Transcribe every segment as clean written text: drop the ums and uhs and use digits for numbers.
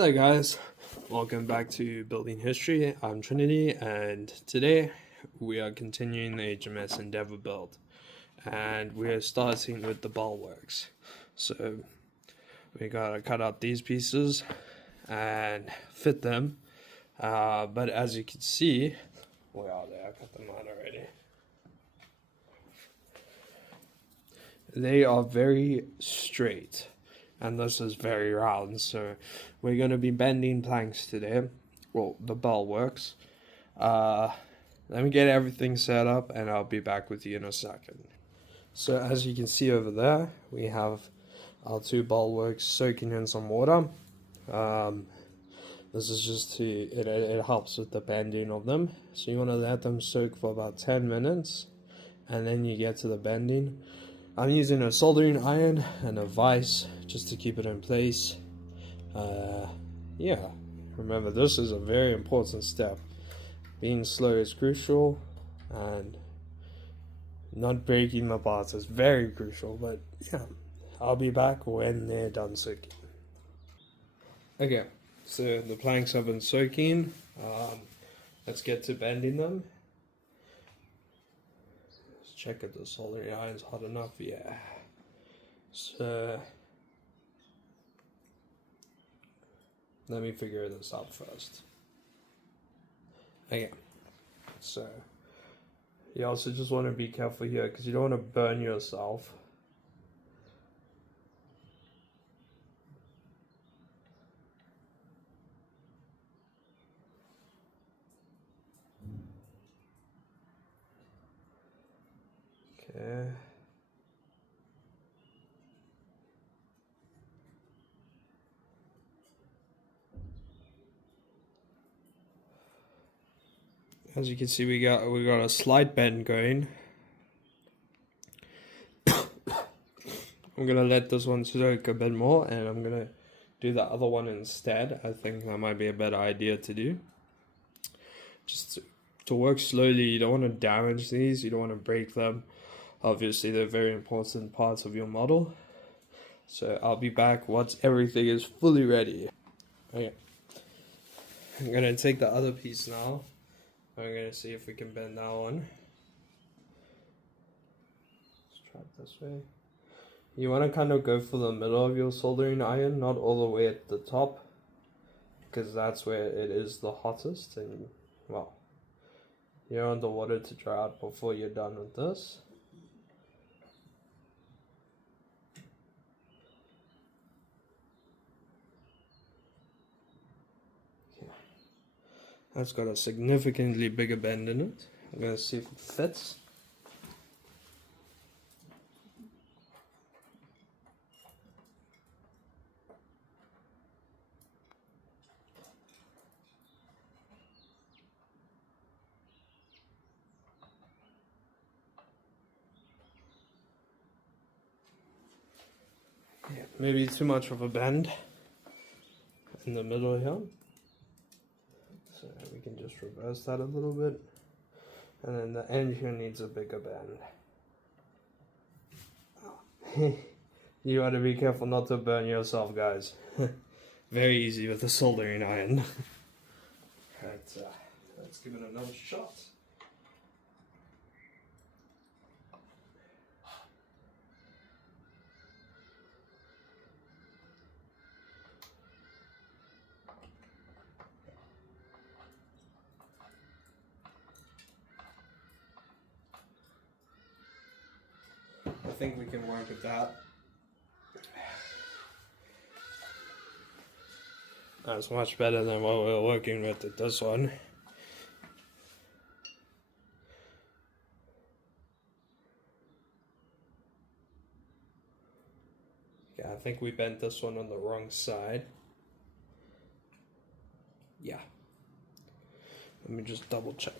Hi guys, welcome back to Building History. I'm Trinity, and today we are continuing the HMS Endeavour build, and we are starting with the bulwarks. So we gotta cut out these pieces and fit them. But as you can see, where are they? I cut them out already. They are very straight, and this is very round, so we're going to be bending planks today. Well, the bulwarks. Let me get everything set up and I'll be back with you in a second. So as you can see over there, we have our two bulwarks soaking in some water. This is just to, it helps with the bending of them. So you want to let them soak for about 10 minutes and then you get to the bending. I'm using a soldering iron and a vise just to keep it in place. Yeah, remember this is a very important step. Being slow is crucial, and not breaking the parts is very crucial, but yeah, I'll be back when they're done soaking. Okay, so the planks have been soaking. Let's get to bending them. Let's check if the soldering iron's hot enough. Yeah. So let me figure this out first. Okay, so you also just want to be careful here because you don't want to burn yourself. Okay. As you can see, we got a slight bend going. I'm gonna let this one soak a bit more, and I'm gonna do the other one instead. I think that might be a better idea to do. Just to work slowly. You don't want to damage these. You don't want to break them. Obviously, they're very important parts of your model. So I'll be back once everything is fully ready. Okay. I'm gonna take the other piece now. I'm gonna see if we can bend that one. Let's try it this way. You want to kind of go for the middle of your soldering iron, not all the way at the top, because that's where it is the hottest, and well, you don't want the water to dry out before you're done with this. Okay. That's got a significantly bigger bend in it. I'm going to see if it fits. Yeah, maybe too much of a bend in the middle here. So we can just reverse that a little bit. And then the end here needs a bigger bend. You want to be careful not to burn yourself, guys. Very easy with the soldering iron. Right, let's give it another shot. I think we can work with that. That's much better than what we were working with at this one. Yeah, I think we bent this one on the wrong side. Yeah. Let me just double check.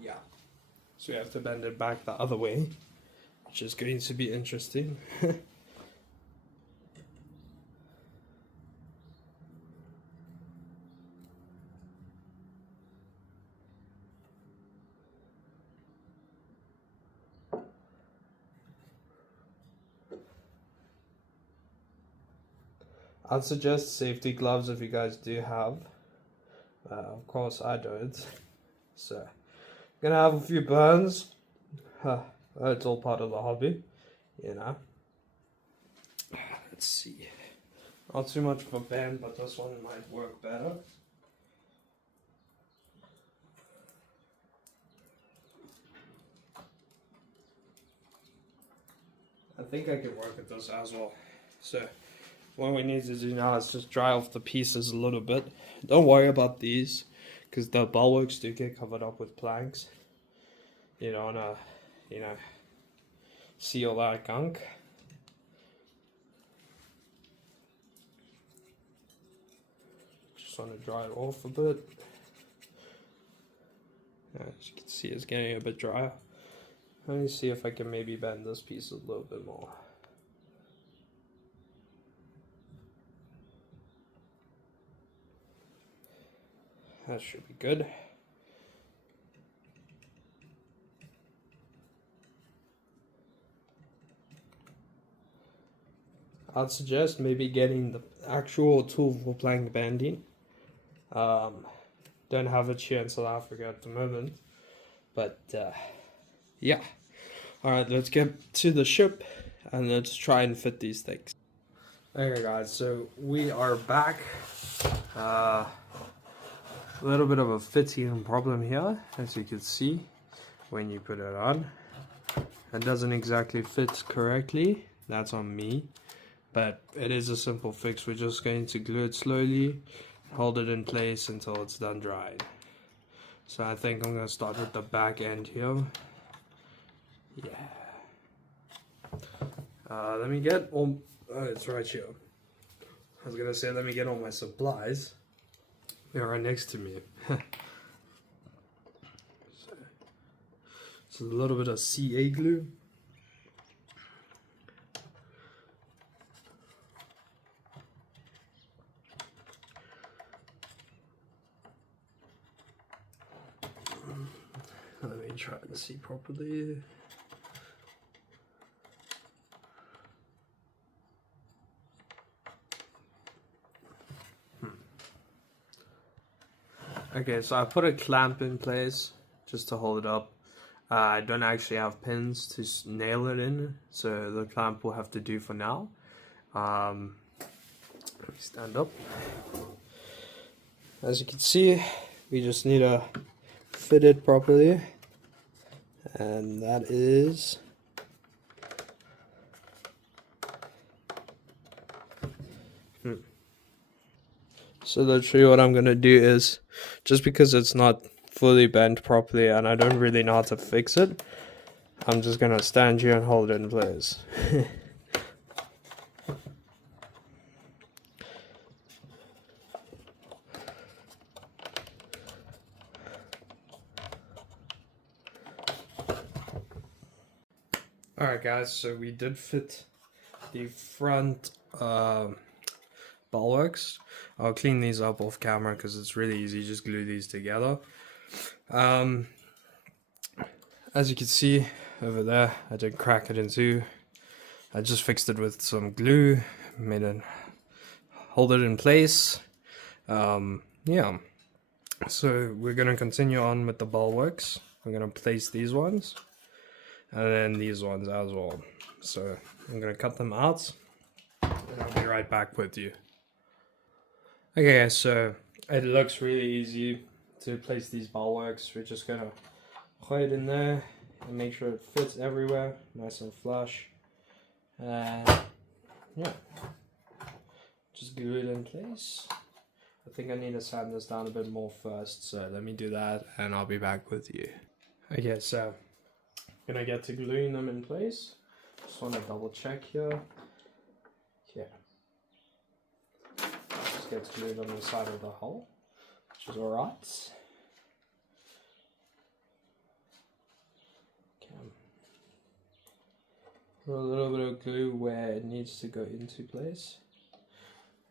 Yeah. So we have to bend it back the other way, which is going to be interesting. I'd suggest safety gloves if you guys do have. Of course I don't. So, gonna have a few burns. It's all part of the hobby, you know. Let's see. Not too much of a band, but this one might work better. I think I can work with this as well. So what we need to do now is just dry off the pieces a little bit. Don't worry about these, because the bulwarks do get covered up with planks. You don't wanna, see all that gunk. Just want to dry it off a bit. As you can see, it's getting a bit drier. Let me see if I can maybe bend this piece a little bit more. That should be good. I'd suggest maybe getting the actual tool for plank bending. Don't have it here in South Africa at the moment, but yeah. Alright, let's get to the ship and let's try and fit these things. Okay guys, so we are back. A little bit of a fitting problem here, as you can see when you put it on. It doesn't exactly fit correctly, that's on me, but it is a simple fix. We're just going to glue it slowly, hold it in place until it's done drying. So I think I'm going to start with the back end here. Yeah. Let me get all, it's right here. I was gonna say let me get all my supplies. They're right next to me. So a little bit of CA glue. Let me try to see properly. Okay, so I put a clamp in place just to hold it up. I don't actually have pins to nail it in, so the clamp will have to do for now. Let me stand up. As you can see, we just need to fit it properly, and that is So literally what I'm gonna do is, just because it's not fully bent properly and I don't really know how to fix it, I'm just gonna stand here and hold it in place. Alright guys, so we did fit the front bulwarks. I'll clean these up off camera because it's really easy, just glue these together. As you can see over there, I did crack it in two. I just fixed it with some glue, made it hold it in place. Yeah, so we're gonna continue on with the bulwarks. We're gonna place these ones and then these ones as well. So I'm gonna cut them out and I'll be right back with you. Okay, so it looks really easy to place these bulwarks. We're just gonna put it in there and make sure it fits everywhere, nice and flush. And yeah, just glue it in place. I think I need to sand this down a bit more first, so let me do that and I'll be back with you. Okay, so I'm gonna get to gluing them in place. Just want to double check here. Yeah, just gets glued on the side of the hull, which is alright. Put a little bit of glue where it needs to go into place,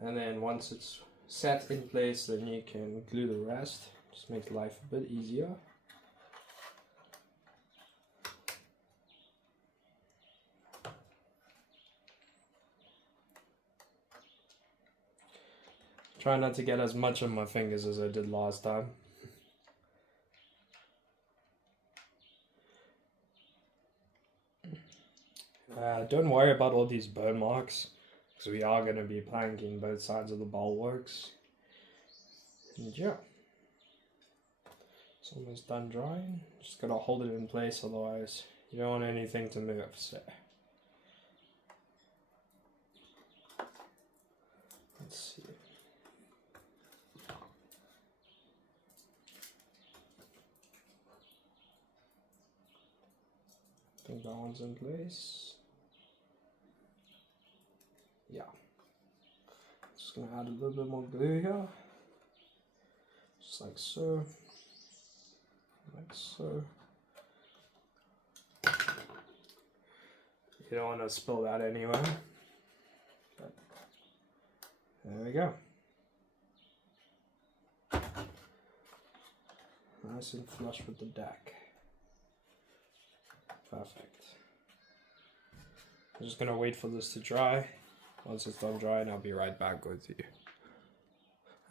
and then once it's set in place, then you can glue the rest. Just makes life a bit easier. Try not to get as much on my fingers as I did last time. Don't worry about all these burn marks, because we are going to be planking both sides of the bulwarks. And yeah, it's almost done drying. Just got to hold it in place, otherwise you don't want anything to move. So let's see. I think that one's in place. Yeah. Just gonna add a little bit more glue here. Just like so. Like so. You don't want to spill that anywhere. But there we go. Nice and flush with the deck. Perfect. I'm just gonna wait for this to dry. Once it's done drying, I'll be right back with you.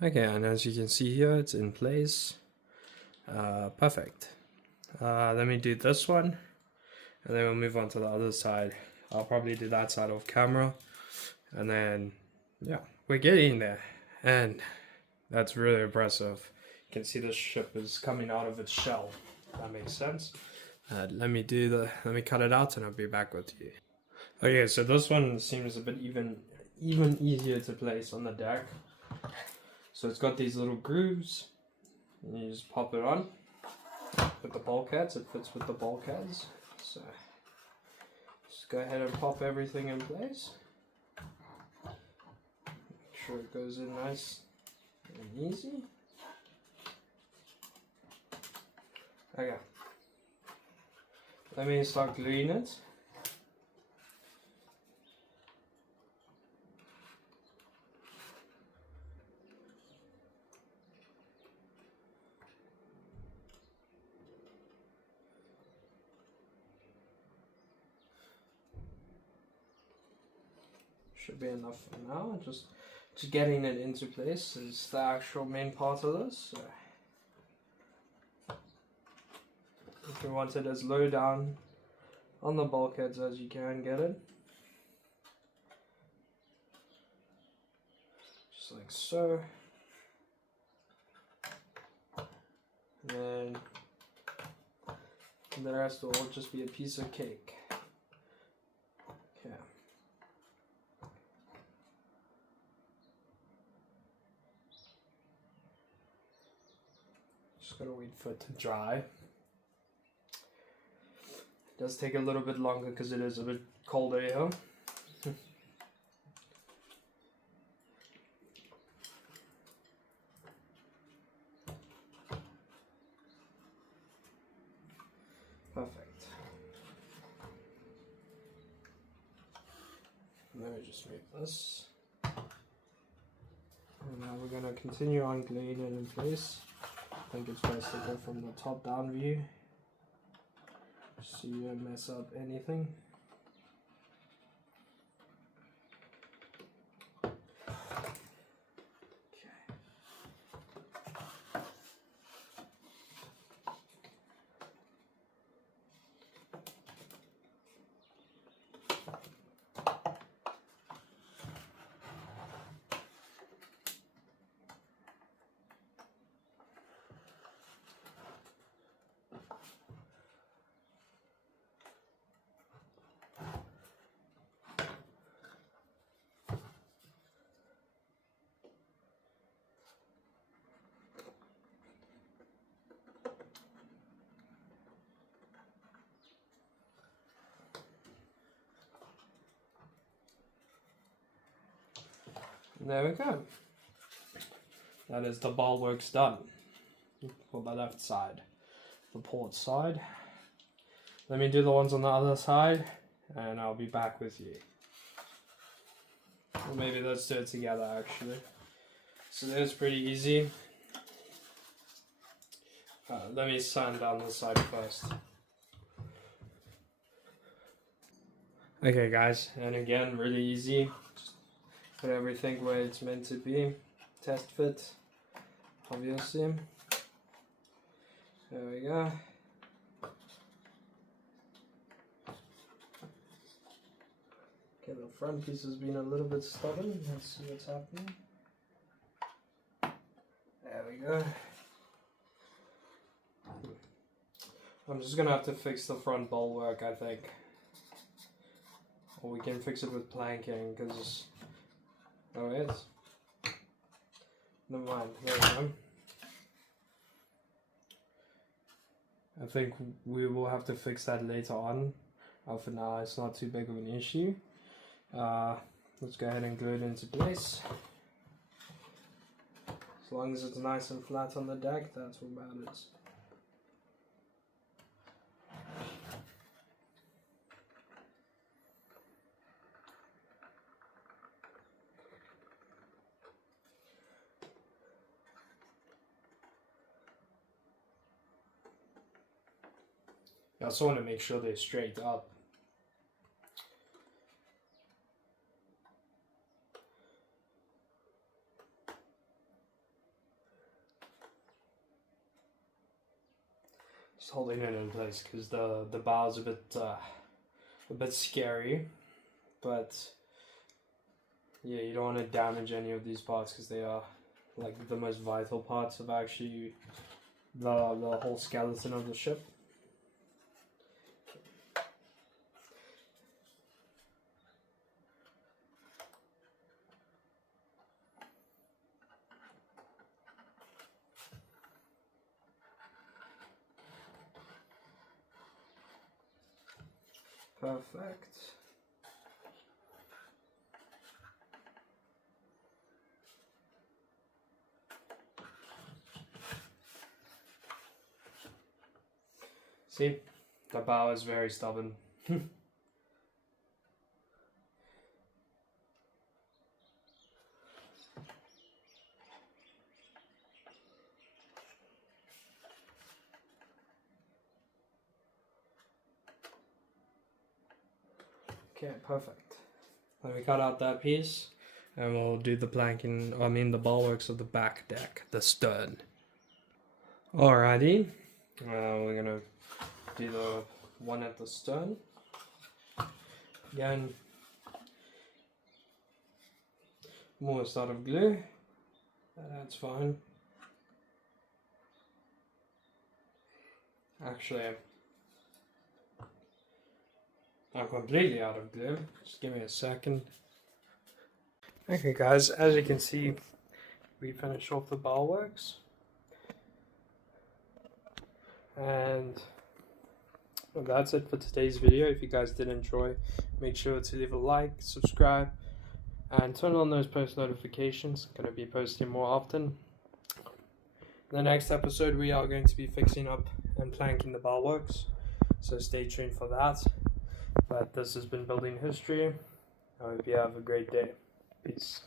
Okay, and as you can see here, it's in place. Perfect. Let me do this one, and then we'll move on to the other side. I'll probably do that side off camera, and then yeah, we're getting there, and that's really impressive. You can see the ship is coming out of its shell. That makes sense. Let me cut it out, and I'll be back with you. Okay, so this one seems a bit even easier to place on the deck. So it's got these little grooves, and you just pop it on with the bulkheads. It fits with the bulkheads. So just go ahead and pop everything in place. Make sure it goes in nice and easy. Okay. Let me start gluing it. Should be enough for now. Just getting it into place is the actual main part of this. So if you want it as low down on the bulkheads as you can get it, just like so, and then the rest will all just be a piece of cake. Okay. Just gotta wait for it to dry. It does take a little bit longer because it is a bit colder here. Perfect. Let me just make this. And now we're going to continue on gluing it in place. I think it's best to go from the top down view, so you don't mess up anything. There we go. That is the bulwarks done for the left side, the port side. Let me do the ones on the other side, and I'll be back with you. Or maybe let's do it together actually. So that's pretty easy. Let me sand down this side first. Okay guys, and again, really easy. Just put everything where it's meant to be. test fit, obviously. There we go. Okay, the front piece has been a little bit stubborn. Let's see what's happening. There we go. I'm just gonna have to fix the front bulwark, I think. Or we can fix it with planking, because... Oh, it is. Never mind, there we go. I think we will have to fix that later on. For now, it's not too big of an issue. Let's go ahead and glue it into place. As long as it's nice and flat on the deck, that's what matters. I also want to make sure they're straight up. Just holding it in place because the bow is a bit scary, but yeah, you don't want to damage any of these parts because they are like the most vital parts of actually the whole skeleton of the ship. Perfect. See, the bow is very stubborn. Okay, perfect. Let me cut out that piece and we'll do the planking, the bulwarks of the back deck, the stern. Alrighty, we're gonna do the one at the stern. Again, almost out of glue, that's fine. Actually, I'm completely out of glue. Just give me a second. Okay guys, as you can see, we finished off the bulwarks. And well, that's it for today's video. If you guys did enjoy, make sure to leave a like, subscribe, and turn on those post notifications. I'm going to be posting more often. In the next episode, we are going to be fixing up and planking the bulwarks, so stay tuned for that. But this has been Building History. I hope you have a great day. Peace.